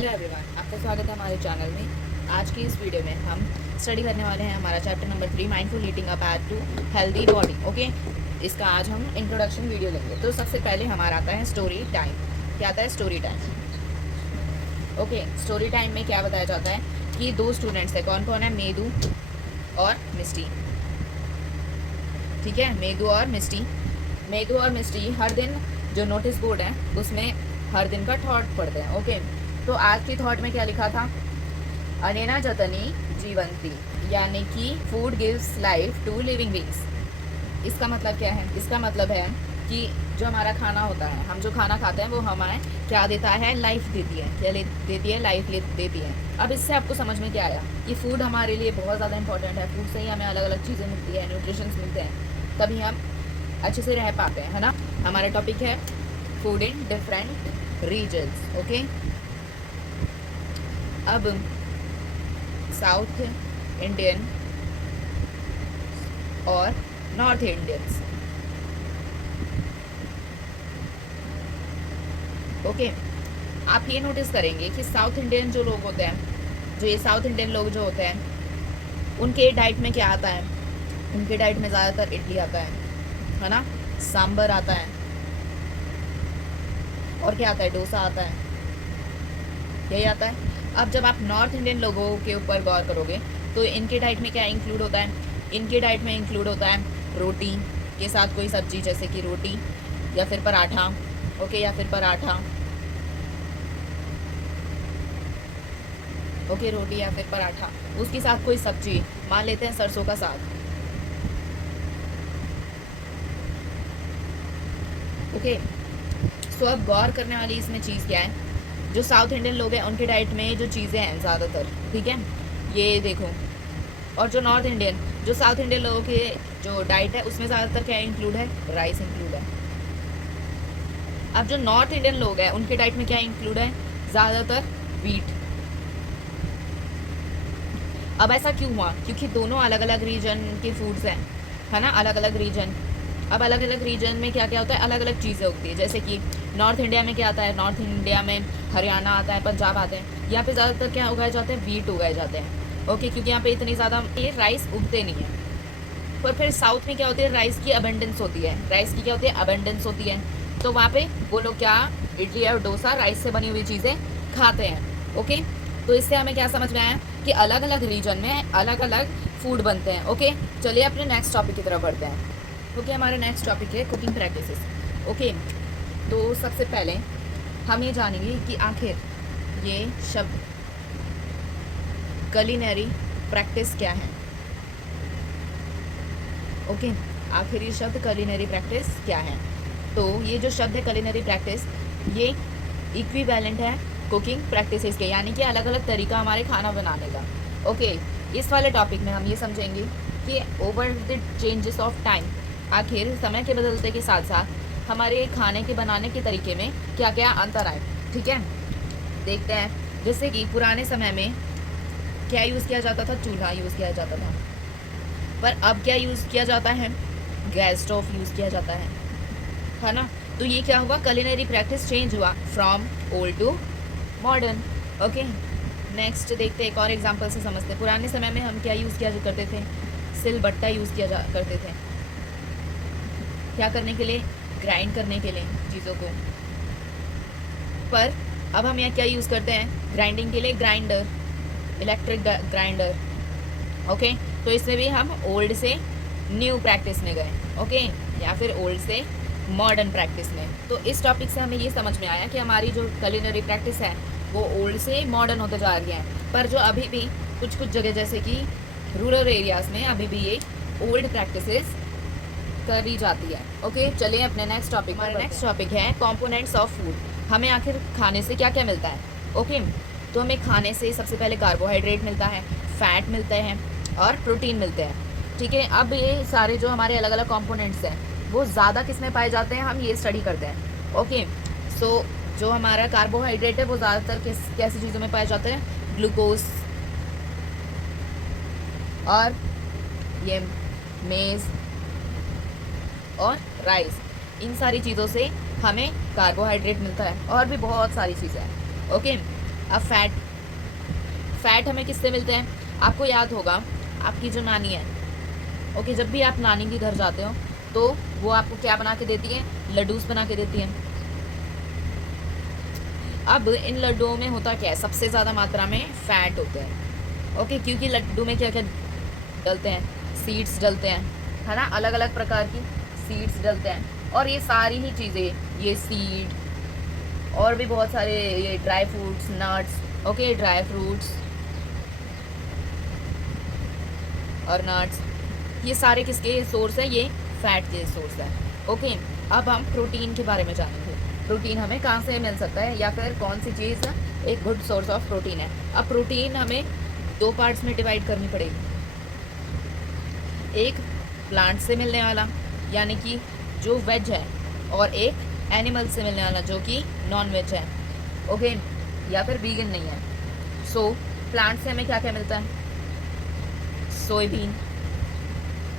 Hello everyone, आपका स्वागत है हमारे चैनल में। आज की इस वीडियो में हम स्टडी करने वाले हैं हमारा chapter number 3 mindful eating a path to healthy body. Okay, इसका आज हम इंट्रोडक्शन वीडियो लेंगे। तो सबसे पहले हमारा आता है स्टोरी टाइम। क्या आता है? Story time. Okay, story time में क्या बताया जाता है कि दो स्टूडेंट्स है। कौन कौन है? मेदू और मिस्टी। ठीक है, मेदू और मिस्टी। मेदू और मिस्टी हर दिन जो नोटिस बोर्ड है उसमें हर दिन का थॉट पढ़ते हैं। ओके, तो आज की थॉट में क्या लिखा था? अनेना जतनी जीवंती, यानी कि food gives life to living beings. इसका मतलब क्या है? इसका मतलब है कि जो हमारा खाना होता है, हम जो खाना खाते हैं वो हमें क्या देता है? लाइफ देती है। क्या देती है? लाइफ देती है। अब इससे आपको समझ में क्या आया कि फूड हमारे लिए बहुत ज़्यादा इंपॉर्टेंट है। फूड से ही हमें अलग अलग चीज़ें मिलती है, न्यूट्रिशंस मिलते हैं, तभी हम अच्छे से रह पाते हैं, है ना। हमारा टॉपिक है food in different regions. Okay, अब साउथ इंडियन और नॉर्थ इंडियंस। ओके, आप ये नोटिस करेंगे कि साउथ इंडियन जो लोग होते हैं, जो ये साउथ इंडियन लोग जो होते हैं, उनके डाइट में क्या आता है? उनके डाइट में ज़्यादातर इडली आता है ना, सांबर आता है, और क्या आता है? डोसा आता है, यही आता है। अब जब आप नॉर्थ इंडियन लोगों के ऊपर गौर करोगे तो इनके डाइट में क्या इंक्लूड होता है? इनके डाइट में इंक्लूड होता है रोटी के साथ कोई सब्जी, जैसे कि रोटी या फिर पराठा। ओके, या फिर पराठा। ओके, रोटी या फिर पराठा, उसके साथ कोई सब्जी, मान लेते हैं सरसों का साग। ओके, सो अब गौर करने वाली इसमें चीज़ क्या है? जो साउथ इंडियन लोग हैं उनके डाइट में जो चीज़ें हैं ज़्यादातर, ठीक है, ये देखो। और जो नॉर्थ इंडियन, जो साउथ इंडियन लोगों के जो डाइट है उसमें ज़्यादातर क्या इंक्लूड है? राइस इंक्लूड है। अब जो नॉर्थ इंडियन लोग हैं उनके डाइट में क्या इंक्लूड है? ज़्यादातर वीट। अब ऐसा क्यों हुआ? क्योंकि दोनों अलग अलग रीजन के फूड्स हैं, है ना, अलग अलग रीजन। अब अलग अलग रीजन में क्या क्या होता है? अलग अलग चीज़ें होती है। जैसे कि नॉर्थ इंडिया में क्या आता है? नॉर्थ इंडिया में हरियाणा आता है, पंजाब आते हैं। यहाँ पे ज़्यादातर क्या उगाए जाते हैं? वीट उगाए जाते हैं। ओके, क्योंकि यहाँ पे इतनी ज़्यादा ये राइस उगते नहीं है। पर फिर साउथ में क्या होती है? राइस की अबेंडेंस होती है। राइस की क्या होती है? अबेंडेंस होती है। तो वहाँ पे वो लोग क्या, इडली और डोसा, राइस से बनी हुई चीज़ें खाते हैं। ओके, तो इससे हमें क्या समझ में आया कि अलग अलग रीजन में अलग अलग फूड बनते हैं। ओके, चलिए अपने नेक्स्ट टॉपिक की तरफ बढ़ते हैं। ओके, हमारा नेक्स्ट टॉपिक है कुकिंग प्रैक्टिसेस। ओके, तो सबसे पहले हम ये जानेंगे कि आखिर ये शब्द कलिनरी प्रैक्टिस क्या है। ओके, आखिर ये शब्द कलिनरी प्रैक्टिस क्या है? तो ये जो शब्द है कलिनरी प्रैक्टिस, ये इक्विवेलेंट है कुकिंग प्रैक्टिसेस के, यानी कि अलग अलग तरीका हमारे खाना बनाने का। ओके, इस वाले टॉपिक में हम ये समझेंगे कि over the changes of time, आखिर समय के बदलते के साथ साथ हमारे खाने के बनाने के तरीके में क्या क्या अंतर आए। ठीक है, देखते हैं। जैसे कि पुराने समय में क्या यूज़ किया जाता था? चूल्हा यूज़ किया जाता था। पर अब क्या यूज़ किया जाता है? गैस स्टोव यूज़ किया जाता है ना। तो ये क्या हुआ? कलिनरी प्रैक्टिस चेंज हुआ from old to modern. Okay, next देखते हैं, एक और एग्जांपल से समझते हैं। पुराने समय में हम क्या यूज़ किया करते थे? सिलबट्टा यूज़ किया करते थे। क्या करने के लिए? ग्राइंड करने के लिए चीज़ों को। पर अब हम यहाँ क्या यूज़ करते हैं? ग्राइंडिंग के लिए ग्राइंडर, इलेक्ट्रिक ग्राइंडर। ओके, तो इसमें भी हम ओल्ड से न्यू प्रैक्टिस में गए। ओके, या फिर ओल्ड से मॉडर्न प्रैक्टिस में। तो इस टॉपिक से हमें ये समझ में आया कि हमारी जो कलिनरी प्रैक्टिस है वो ओल्ड से मॉडर्न होते जा रही है। पर जो अभी भी कुछ कुछ जगह, जैसे कि रूरल एरियाज़ में, अभी भी ये ओल्ड प्रैक्टिसेस करी जाती है। ओके, चलिए अपने नेक्स्ट टॉपिक। हमारा नेक्स्ट टॉपिक है कंपोनेंट्स ऑफ फूड। हमें आखिर खाने से क्या क्या मिलता है? ओके, तो हमें खाने से सबसे पहले कार्बोहाइड्रेट मिलता है, फैट मिलते हैं और प्रोटीन मिलते हैं। ठीक है, अब ये सारे जो हमारे अलग अलग कंपोनेंट्स हैं वो ज़्यादा किस में पाए जाते हैं, हम ये स्टडी करते हैं। ओके, सो जो हमारा कार्बोहाइड्रेट है वो ज़्यादातर कैसी चीज़ों में पाए जाते हैं? ग्लूकोज और ये मेज़ और राइस, इन सारी चीज़ों से हमें कार्बोहाइड्रेट मिलता है, और भी बहुत सारी चीज़ें हैं। ओके, अब फैट हमें किससे मिलते हैं? आपको याद होगा आपकी जो नानी है, ओके, जब भी आप नानी के घर जाते हो तो वो आपको क्या बना के देती है? लड्डूस बना के देती हैं। अब इन लड्डुओं में होता क्या है? सबसे ज़्यादा मात्रा में फैट होते हैं, ओके, क्योंकि लड्डू में क्या क्या डलते हैं? सीड्स डलते हैं, है ना, अलग अलग प्रकार की सीड्स डलते हैं। और ये सारी ही चीज़ें, ये सीड और भी बहुत सारे ये dry fruits, nuts, okay, dry fruits और नट्स, ये सारे किसके सोर्स है? ये फैट के सोर्स है, ओके। अब हम प्रोटीन के बारे में जानेंगे। प्रोटीन हमें कहाँ से मिल सकता है, या फिर कौन सी चीज़ एक गुड सोर्स ऑफ प्रोटीन है? अब प्रोटीन हमें दो पार्ट्स में डिवाइड करनी पड़ेगी। एक प्लांट से मिलने वाला, यानी कि जो वेज है, और एक एनिमल से मिलने वाला जो कि नॉन वेज है, ओके, या फिर वीगन नहीं है। सो प्लांट से हमें क्या क्या मिलता है? सोयाबीन,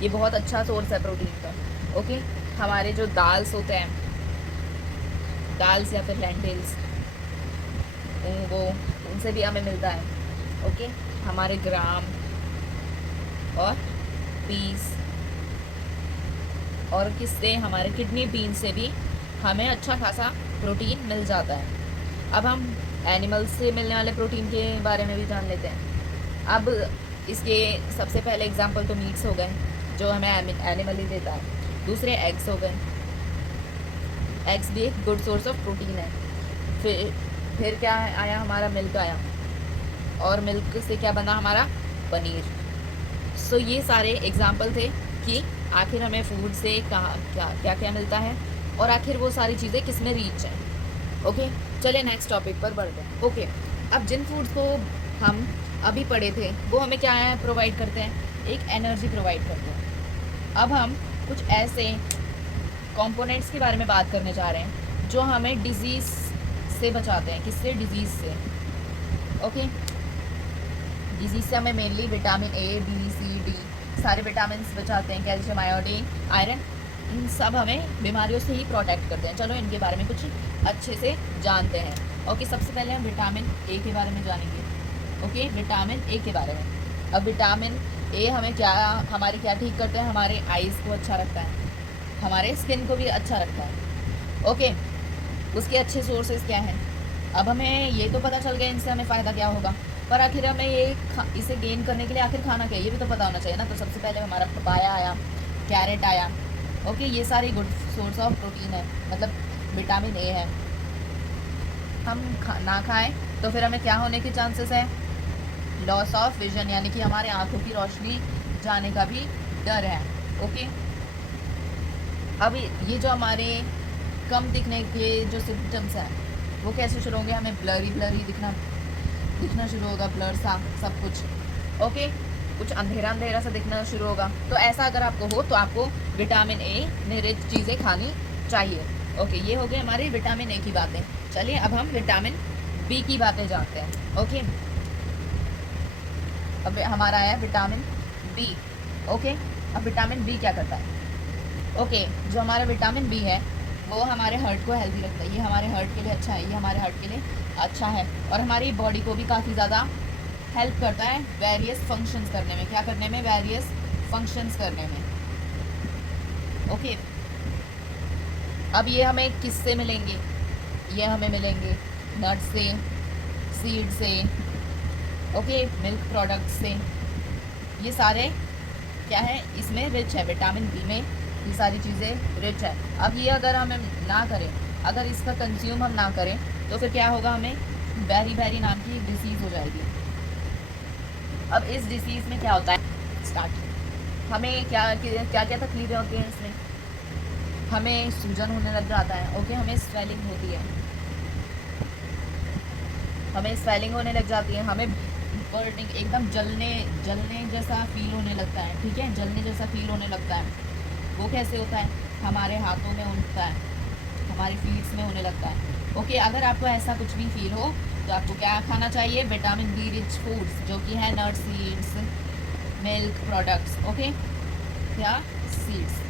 ये बहुत अच्छा सोर्स है प्रोटीन का, ओके। हमारे जो दाल्स होते हैं, दाल्स या फिर लेंटिल्स, वो उनसे भी हमें मिलता है, ओके। हमारे ग्राम और पीस, और किससे? हमारे किडनी बीन से भी हमें अच्छा खासा प्रोटीन मिल जाता है। अब हम एनिमल्स से मिलने वाले प्रोटीन के बारे में भी जान लेते हैं। अब इसके सबसे पहले एग्जांपल तो मीट्स हो गए, जो हमें एनिमल ही देता है। दूसरे एग्स हो गए, एग्स भी एक गुड सोर्स ऑफ प्रोटीन है। फिर क्या आया? हमारा मिल्क आया, और मिल्क से क्या बना? हमारा पनीर। सो ये सारे एग्जांपल थे कि आखिर हमें फूड से कहाँ क्या क्या मिलता है, और आखिर वो सारी चीज़ें किस में रीच हैं, ओके। चलिए नेक्स्ट टॉपिक पर बढ़ते हैं, ओके। अब जिन फूड्स को हम अभी पढ़े थे वो हमें क्या है? प्रोवाइड करते हैं, एक एनर्जी प्रोवाइड करते हैं। अब हम कुछ ऐसे कंपोनेंट्स के बारे में बात करने जा रहे हैं जो हमें डिजीज़ से बचाते हैं। किससे? डिजीज़ से, ओके। डिजीज़ से हमें mainly vitamin A, B, C, D सारे विटामिन बचाते हैं, कैल्शियम, आयोडीन, आयरन, इन सब हमें बीमारियों से ही प्रोटेक्ट करते हैं। चलो इनके बारे में कुछ अच्छे से जानते हैं, ओके। सबसे पहले हम विटामिन ए के बारे में जानेंगे, ओके, विटामिन ए के बारे में। अब विटामिन ए हमें क्या, हमारे क्या ठीक करते हैं? हमारे आइज़ को अच्छा रखता है, हमारे स्किन को भी अच्छा रखता है, ओके। उसके अच्छे सोर्सेज क्या हैं? अब हमें ये तो पता चल गया इनसे हमें फ़ायदा क्या होगा, पर आखिर हमें इसे गेन करने के लिए आखिर खाना क्या है, ये भी तो पता होना चाहिए ना। तो सबसे पहले हमारा पपाया आया, कैरेट आया, ओके, ये सारे गुड सोर्स ऑफ प्रोटीन है, मतलब विटामिन ए है। हम ना खाएं तो फिर हमें क्या होने के चांसेस है? लॉस ऑफ विजन, यानी कि हमारे आंखों की रोशनी जाने का भी डर है, ओके। अब ये जो हमारे कम दिखने के जो सिम्टम्स हैं वो कैसे शुरू होंगे? हमें ब्लरी दिखना शुरू होगा, ब्लर सा सब कुछ, ओके, कुछ अंधेरा सा दिखना शुरू होगा। तो ऐसा अगर आपको हो तो आपको विटामिन ए में रिच चीज़ें खानी चाहिए, ओके। ये हो गए हमारे विटामिन ए की बातें। चलिए अब हम विटामिन बी की बातें जानते हैं, ओके। अब हमारा आया विटामिन बी, ओके। अब विटामिन बी क्या करता है? ओके, जो हमारा विटामिन बी है वो हमारे हार्ट को हेल्दी रखता है, ये हमारे हार्ट के लिए अच्छा है, ये हमारे हार्ट के लिए अच्छा है, और हमारी बॉडी को भी काफ़ी ज़्यादा हेल्प करता है वेरियस फंक्शंस करने में। क्या करने में? वेरियस फंक्शंस करने में, ओके। अब ये हमें किससे मिलेंगे? ये हमें मिलेंगे नट्स से, सीड से, ओके, मिल्क प्रोडक्ट्स से। ये सारे क्या है? इसमें रिच है, विटामिन बी में ये सारी चीज़ें रिच है। अब ये अगर हम ना करें, अगर इसका कंज्यूम हम ना करें तो फिर क्या होगा? हमें बेरी नाम की एक डिसीज़ हो जाएगी। अब इस डिसीज़ में क्या होता है? स्टार्ट, हमें क्या क्या तकलीफें होती हैं इसमें? हमें सूजन होने लग जाता है, ओके, हमें स्वेलिंग होती है, हमें स्वेलिंग होने लग जाती है, हमें बर्निंग, एकदम जलने जैसा फील होने लगता है, ठीक है, जलने जैसा फील होने लगता है। वो कैसे होता है? हमारे हाथों में होता है, हमारी फीट्स में होने लगता है, ओके। अगर आपको ऐसा कुछ भी फील हो तो आपको क्या खाना चाहिए? विटामिन बी रिच फूड्स, जो कि है nuts, seeds, milk products, okay, या सीड्स।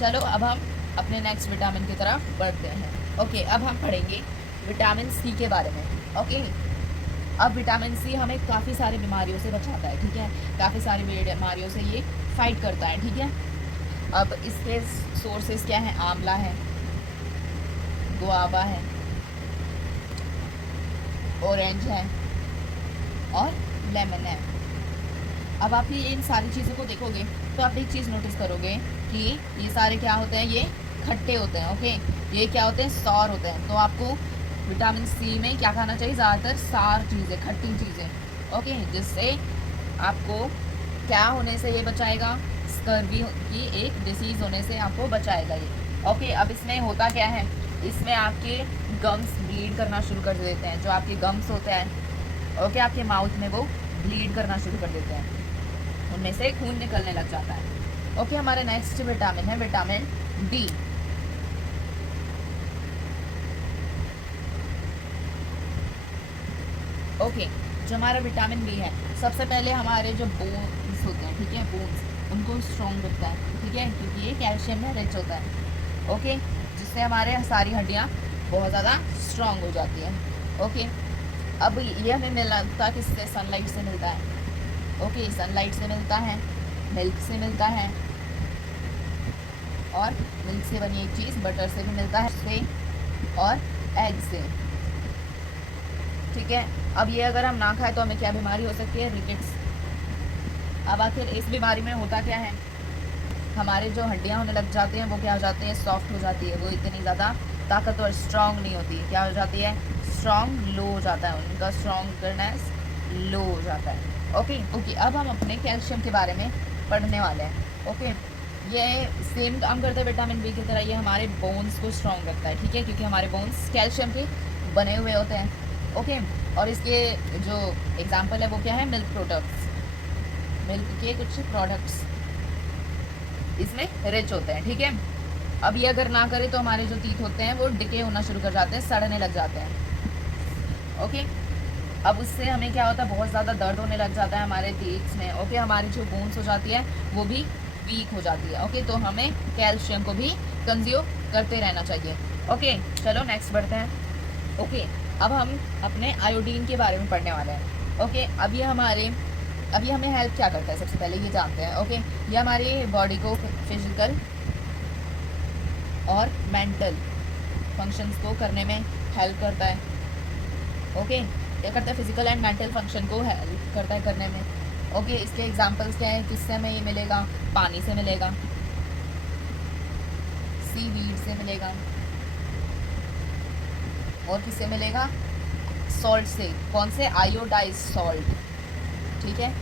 चलो अब हम अपने नेक्स्ट विटामिन की तरफ बढ़ते हैं, ओके। अब हम पढ़ेंगे विटामिन सी के बारे में। ओके, अब विटामिन सी हमें काफ़ी सारी बीमारियों से बचाता है, ठीक है, काफ़ी सारी बीमारियों से ये फाइट करता है, ठीक है। अब इसके सोर्सेज क्या हैं? आंवला है, गुआवा है, ऑरेंज है और लेमन है। अब आप ये इन सारी चीज़ों को देखोगे तो आप एक चीज़ नोटिस करोगे कि ये सारे क्या होते हैं? ये खट्टे होते हैं। ओके, ये क्या होते हैं? सौर होते हैं। तो आपको विटामिन सी में क्या खाना चाहिए? ज़्यादातर सार चीज़ें, खट्टी चीज़ें। ओके, जिससे आपको क्या होने से ये बचाएगा? स्कर्वी की एक डिसीज़ होने से आपको बचाएगा ये। ओके, अब इसमें होता क्या है? इसमें आपके गम्स ब्लीड करना शुरू कर देते हैं। जो आपके गम्स होते हैं, ओके, आपके माउथ में वो ब्लीड करना शुरू कर देते हैं, उनमें से खून निकलने लग जाता है। ओके, हमारा नेक्स्ट विटामिन है विटामिन बी। ओके, जो हमारा विटामिन बी है, सबसे पहले हमारे जो बोन्स होते हैं, ठीक है, बोन्स, उनको स्ट्रॉन्ग रखता है, ठीक है, क्योंकि ये कैल्शियम में रिच होता है। ओके, जिससे हमारे सारी हड्डियाँ बहुत ज़्यादा स्ट्रॉन्ग हो जाती हैं। ओके, अब ये हमें मिलता किससे? सनलाइट से मिलता है। ओके, सनलाइट से मिलता है, मिल्क से मिलता है, और मिल्क से बनी एक चीज़ बटर से भी मिलता है, से और एग से, ठीक है। अब ये अगर हम ना खाएं तो हमें क्या बीमारी हो सकती है? रिकेट्स। अब आखिर इस बीमारी में होता क्या है? हमारे जो हड्डियां होने लग जाती हैं वो क्या हो जाती है? सॉफ्ट हो जाती है, वो इतनी ज़्यादा ताकतवर स्ट्रांग नहीं होती। क्या हो जाती है? स्ट्रांग लो हो जाता है, उनका स्ट्रांगनेस लो हो जाता है। ओके ओके, अब हम अपने कैल्शियम के बारे में पढ़ने वाले हैं। ओके, ये सेम काम करता है विटामिन बी की तरह, ये हमारे बोन्स को स्ट्रांग रखता है, ठीक है, क्योंकि हमारे बोन्स कैल्शियम के बने हुए होते हैं। ओके, और इसके जो एग्जाम्पल है वो क्या है? मिल्क प्रोडक्ट्स, मिल्क के कुछ प्रोडक्ट्स इसमें रिच होते हैं, ठीक है। अब ये अगर ना करें तो हमारे जो टीथ होते हैं वो डिके होना शुरू कर जाते हैं, सड़ने लग जाते हैं। ओके, अब उससे हमें क्या होता है? बहुत ज़्यादा दर्द होने लग जाता है हमारे टीथ में। ओके, हमारी जो बोन्स हो जाती है वो भी वीक हो जाती है। ओके, तो हमें कैल्शियम को भी कंज्यूम करते रहना चाहिए। ओके, चलो नेक्स्ट बढ़ते हैं। ओके, अब हम अपने आयोडीन के बारे में पढ़ने वाले हैं। ओके, अब ये हमें हेल्प क्या करता है? सबसे पहले ये जानते हैं। ओके, ये हमारी बॉडी को फिजिकल और मेंटल फंक्शंस को करने में हेल्प करता है। ओके, क्या करता है? फिजिकल एंड मेंटल फंक्शन को हेल्प करता है करने में। ओके, इसके एग्जांपल्स क्या हैं? किससे हमें ये मिलेगा? पानी से मिलेगा, सीवीड से मिलेगा, और किससे मिलेगा? सॉल्ट से। कौन से? आयोडाइज्ड सॉल्ट, ठीक है,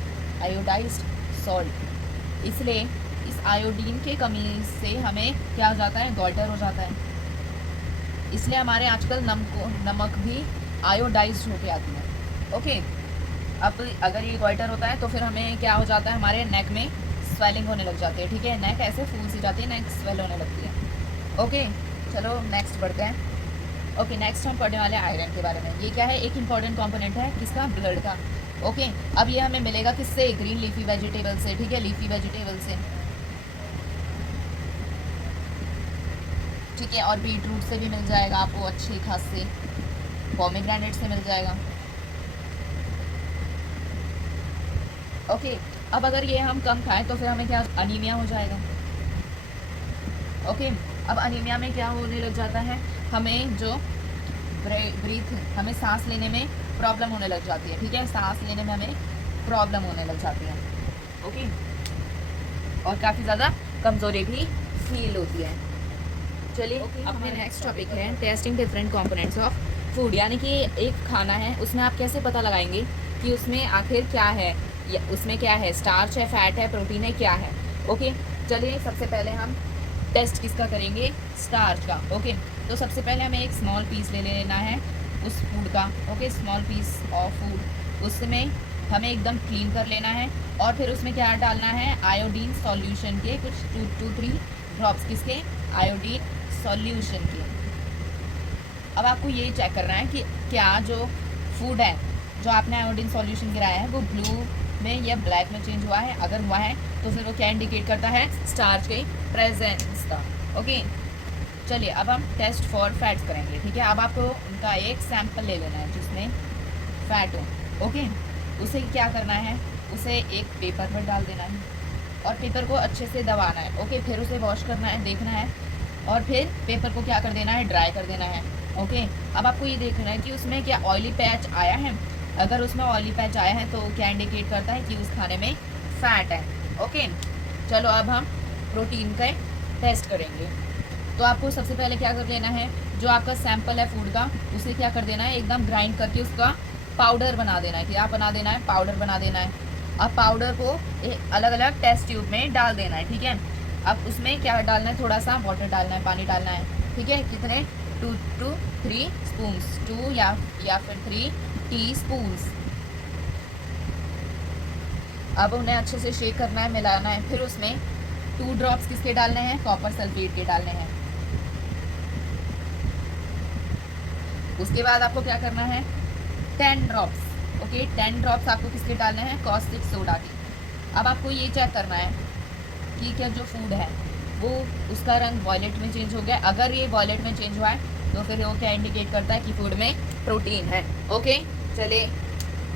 आयोडाइज्ड सॉल्ट। इसलिए इस आयोडीन के कमी से हमें क्या हो जाता है? गॉइटर हो जाता है। इसलिए हमारे आजकल नमक भी आयोडाइज्ड होके आती है। ओके, अब अगर ये गॉइटर होता है तो फिर हमें क्या हो जाता है? हमारे नेक में स्वेलिंग होने लग जाती है, ठीक है, नेक ऐसे फूल सी जाती है, नेक स्वेल होने लगती है। ओके, चलो नेक्स्ट बढ़ते हैं। ओके, नेक्स्ट हम पढ़ने वाले हैं आयरन के बारे में। ये क्या है? एक इंपॉर्टेंट कंपोनेंट है किसका? ब्लड का। ओके, अब ये हमें मिलेगा किससे? ग्रीन लीफी वेजिटेबल से, ठीक है, लीफी वेजिटेबल से, ठीक है, और बीटरूट से भी मिल जाएगा आपको अच्छी खासी, पोमेग्रेनेट से मिल जाएगा। ओके, अब अगर ये हम कम खाएं तो फिर हमें क्या? अनीमिया हो जाएगा। ओके, अब अनीमिया में क्या होने लग जाता है? हमें जो हमें सांस लेने में प्रॉब्लम होने लग जाती है, ठीक है, सांस लेने में हमें प्रॉब्लम होने लग जाती है। ओके, और काफ़ी ज़्यादा कमज़ोरी भी फील होती है। चलिए अपने नेक्स्ट टॉपिक है testing different components of food, यानी कि एक खाना है उसमें आप कैसे पता लगाएंगे कि उसमें आखिर क्या है, या उसमें क्या है? स्टार्च है, फैट है, प्रोटीन है, क्या है? ओके, चलिए सबसे पहले हम टेस्ट किसका करेंगे? स्टार्च का। ओके, तो सबसे पहले हमें एक स्मॉल पीस ले लेना है उस फूड का। Okay, small piece of food, उसमें हमें एकदम क्लीन कर लेना है, और फिर उसमें क्या डालना है? आयोडीन सॉल्यूशन के कुछ 2 to 3 ड्रॉप्स। किसके? आयोडीन सॉल्यूशन के। अब आपको ये चेक करना है कि क्या जो फूड है जो आपने आयोडीन सॉल्यूशन गिराया है वो ब्लू में या ब्लैक में चेंज हुआ है। अगर हुआ है तो फिर वो क्या इंडिकेट करता है? स्टार्च के प्रेजेंस का। ओके, चलिए अब हम टेस्ट फॉर फैट्स करेंगे, ठीक है। अब आपको उनका एक सैंपल ले लेना है जिसमें फैट हो, ओके। उसे क्या करना है, उसे एक पेपर पर डाल देना है और पेपर को अच्छे से दबाना है, ओके। फिर उसे वॉश करना है, देखना है, और फिर पेपर को क्या कर देना है, ड्राई कर देना है, ओके। अब आपको ये देखना है कि उसमें क्या ऑयली पैच आया है। अगर उसमें ऑयली पैच आया है तो क्या इंडिकेट करता है कि उस खाने में फैट है, ओके। चलो अब हम प्रोटीन का टेस्ट करेंगे। तो आपको सबसे पहले क्या कर लेना है, जो आपका सैंपल है फूड का उसे क्या कर देना है, एकदम ग्राइंड करके उसका पाउडर बना देना है। क्या बना देना है, पाउडर बना देना है। अब पाउडर को अलग अलग टेस्ट ट्यूब में डाल देना है, ठीक है। अब उसमें क्या डालना है, थोड़ा सा वाटर डालना है, पानी डालना है, ठीक है। कितने, 2 to 3 स्पून्स, 2 या फिर 3 टी स्पून्स। अब उन्हें अच्छे से शेक करना है, मिलाना है। फिर उसमें 2 ड्रॉप्स किसके डालने हैं, कॉपर सल्फेट के डालने हैं। उसके बाद आपको क्या करना है, 10 ड्रॉप्स, ओके, 10 ड्रॉप्स आपको किसके डालने हैं, कॉस्टिक सोडा के। अब आपको ये चेक करना है कि क्या जो फूड है वो उसका रंग वॉयलेट में चेंज हो गया। अगर ये वॉयलेट में चेंज हुआ है तो फिर वो क्या इंडिकेट करता है कि फूड में प्रोटीन है, ओके। चलिए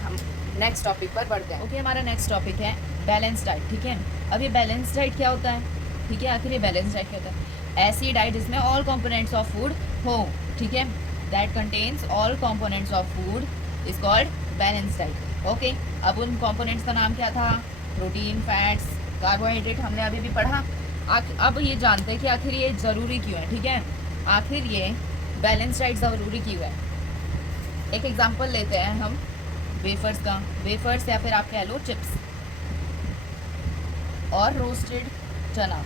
हम नेक्स्ट टॉपिक पर बढ़ते हैं, ओके। हमारा नेक्स्ट टॉपिक है बैलेंस डाइट, ठीक है। अब ये बैलेंस डाइट क्या होता है, ठीक है। आखिर ये बैलेंस डाइट क्या होता है, ऐसी डाइट जिसमें ऑल कंपोनेंट्स ऑफ फूड हो, ठीक है। That contains all components of food is called balance diet, okay. अब उन कंपोनेंट्स का नाम क्या था, प्रोटीन, फैट्स, कार्बोहाइड्रेट, हमने अभी भी पढ़ा। अब ये जानते हैं कि आखिर ये ज़रूरी क्यों है, ठीक है। आखिर ये बैलेंस डाइट ज़रूरी क्यों है। एक एग्जांपल लेते हैं हम वेफर्स का, वेफर्स या फिर आप कह लो चिप्स और रोस्टेड चना,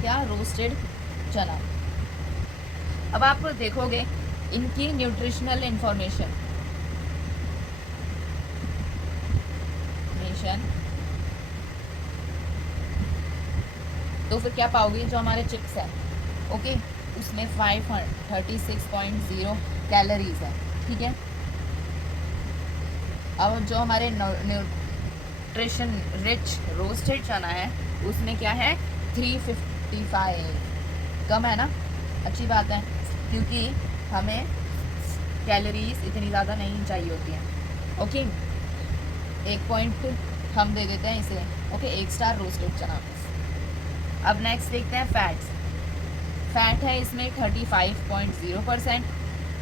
क्या, रोस्टेड चना। अब आप देखोगे इनकी न्यूट्रिशनल इंफॉर्मेशन तो फिर क्या पाओगे, जो हमारे चिप्स हैं, ओके, उसमें 536.0 कैलोरीज है, ठीक है। अब जो हमारे न्यूट्रिशन रिच रोस्टेड चना है उसमें क्या है, 355, कम है ना, अच्छी बात है, क्योंकि हमें कैलोरीज इतनी ज़्यादा नहीं चाहिए होती हैं, ओके। 1 पॉइंट हम दे देते हैं इसे, ओके, 1 स्टार रोस्टेड चना। अब नेक्स्ट देखते हैं फैट्स। फैट है इसमें 35.0%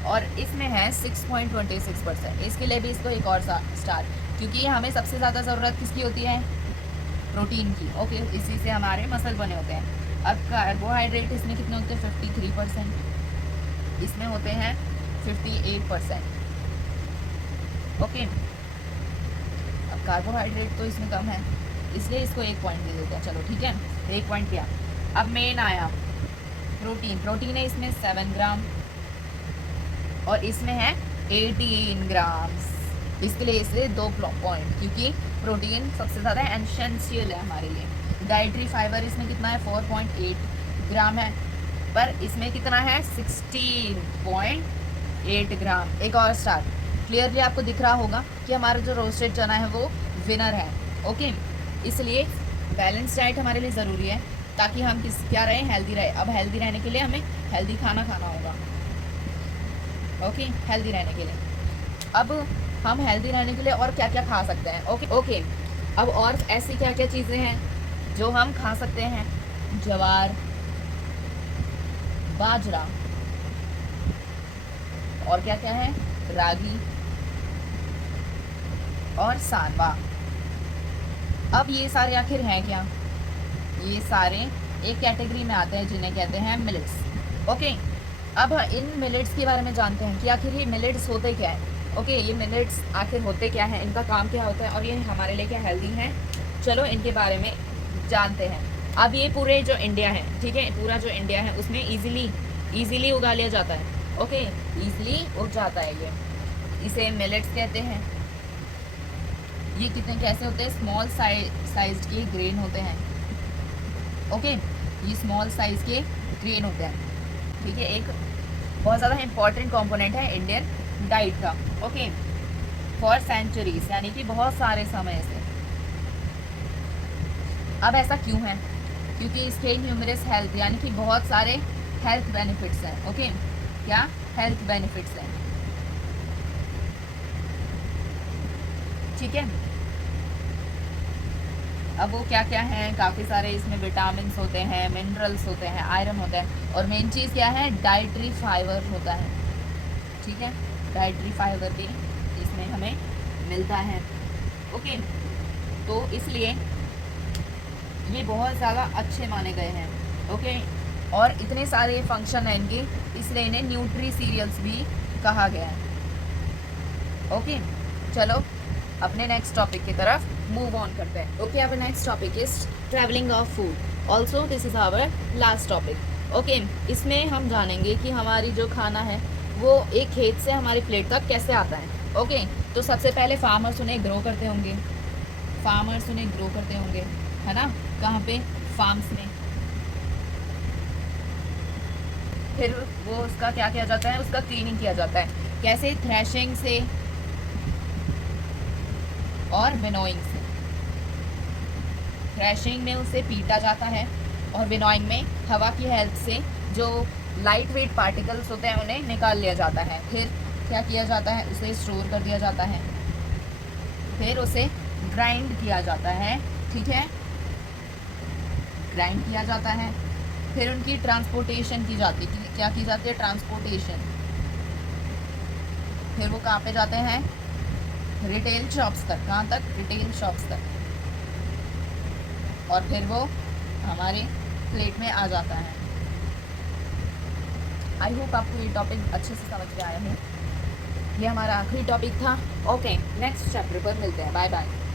और इसमें है 6.26%। इसके लिए भी इसको एक और स्टार, क्योंकि हमें सबसे ज़्यादा ज़रूरत किसकी होती है, प्रोटीन की, ओके। इसी से हमारे मसल बने होते हैं। अब कार्बोहाइड्रेट इसमें कितने होते हैं, 53%, इसमें होते हैं 58%, ओके। अब कार्बोहाइड्रेट तो इसमें कम है, इसलिए इसको 1 पॉइंट दे देते हैं, चलो ठीक है, 1 पॉइंट किया। अब मेन आया प्रोटीन। प्रोटीन है इसमें 7 ग्राम और इसमें है 18 ग्राम्स। इसके लिए इसे 2 पॉइंट, क्योंकि प्रोटीन सबसे ज़्यादा एसेंशियल है हमारे लिए। डाइटरी फाइबर इसमें कितना है, 4.8 ग्राम है, पर इसमें कितना है, 16.8 ग्राम। एक और स्टार। क्लियरली आपको दिख रहा होगा कि हमारा जो रोस्टेड चना है वो विनर है, ओके। इसलिए बैलेंस डाइट हमारे लिए ज़रूरी है ताकि हम क्या रहे, हेल्दी रहे। अब हेल्दी रहने के लिए हमें हेल्दी खाना खाना होगा, ओके, हेल्दी रहने के लिए। अब हम हेल्दी रहने के लिए और क्या क्या खा सकते हैं, ओके। अब और ऐसी क्या क्या चीज़ें हैं जो हम खा सकते हैं, ज्वार, बाजरा, और क्या क्या है, रागी और सांवा। अब ये सारे आखिर हैं क्या, ये सारे एक कैटेगरी में आते हैं जिन्हें कहते हैं मिलेट्स, ओके। अब इन मिलेट्स के बारे में जानते हैं कि आखिर ये मिलेट्स होते क्या है, ओके। ये मिलेट्स आखिर होते क्या हैं, इनका काम क्या होता है और ये हमारे लिए क्या हेल्दी हैं, चलो इनके बारे में जानते हैं। अब ये पूरे जो इंडिया है, ठीक है, पूरा जो इंडिया है उसमें ईज़िली उगा लिया जाता है, ओके, ईज़िली उग जाता है ये, इसे मिलेट्स कहते हैं। ये कितने कैसे होते हैं, स्मॉल साइज के ग्रेन होते हैं, ओके। ये स्मॉल साइज के ग्रेन होते हैं, ठीक है। एक बहुत ज़्यादा इंपॉर्टेंट कंपोनेंट है इंडियन डाइट का, ओके, फॉर सेंचुरीज, यानी कि बहुत सारे समय से। अब ऐसा क्यों है, क्योंकि इसके न्यूमरस हेल्थ यानी कि बहुत सारे हेल्थ बेनिफिट्स हैं। ओके, क्या हेल्थ बेनिफिट्स हैं, ठीक है। अब वो क्या क्या हैं, काफ़ी सारे इसमें विटामिन होते हैं, मिनरल्स होते हैं, आयरन होता है, और मेन चीज़ क्या है, डाइटरी फाइबर होता है, ठीक है। डाइटरी फाइबर भी इसमें हमें मिलता है। ओके, तो इसलिए ये बहुत ज़्यादा अच्छे माने गए हैं। ओके, और इतने सारे फंक्शन हैं इनके, इसलिए इन्हें न्यूट्री सीरियल्स भी कहा गया है। ओके, चलो अपने नेक्स्ट टॉपिक की तरफ मूव ऑन करते हैं। ओके, अब next topic is travelling of food, also this is our last topic. Okay, इसमें हम जानेंगे कि हमारी जो खाना है वो एक खेत से हमारी प्लेट तक कैसे आता है। ओके, तो सबसे पहले फार्मर्स उन्हें ग्रो करते होंगे, फार्मर्स उन्हें ग्रो करते होंगे, है ना, कहाँ पे, फार्म्स में। फिर वो उसका क्या किया जाता है, उसका क्लीनिंग किया जाता है, कैसे, थ्रैशिंग से और विनोइंग से। थ्रैशिंग में उसे पीटा जाता है और विनोइंग में हवा की हेल्प से जो लाइट वेट पार्टिकल्स होते हैं उन्हें निकाल लिया जाता है। फिर क्या किया जाता है, उसे स्टोर कर दिया जाता है, फिर उसे ग्राइंड किया जाता है, ठीक है, ग्राइंड किया जाता है। फिर उनकी ट्रांसपोर्टेशन की जाती है, क्या की जाती है, ट्रांसपोर्टेशन। फिर वो कहाँ पे जाते हैं, रिटेल शॉप्स तक। कहाँ तक, रिटेल शॉप्स तक, और फिर वो हमारे प्लेट में आ जाता है। आई होप आपको ये टॉपिक अच्छे से समझ में आया है। ये हमारा आखिरी टॉपिक था। ओके, नेक्स्ट चैप्टर पर मिलते हैं। Bye bye.